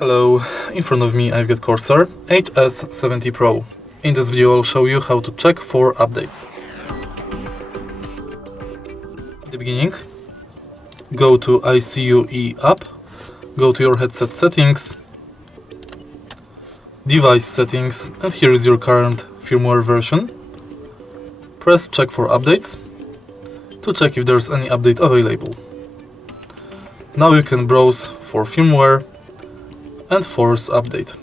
Hello, in front of me I've got Corsair HS70 Pro. In this video I'll show you how to check for updates. At the beginning, go to iCUE app, go to your headset settings, device settings, and here is your current firmware version. Press check for updates to check if there's any update available. Now you can browse for firmware and force update.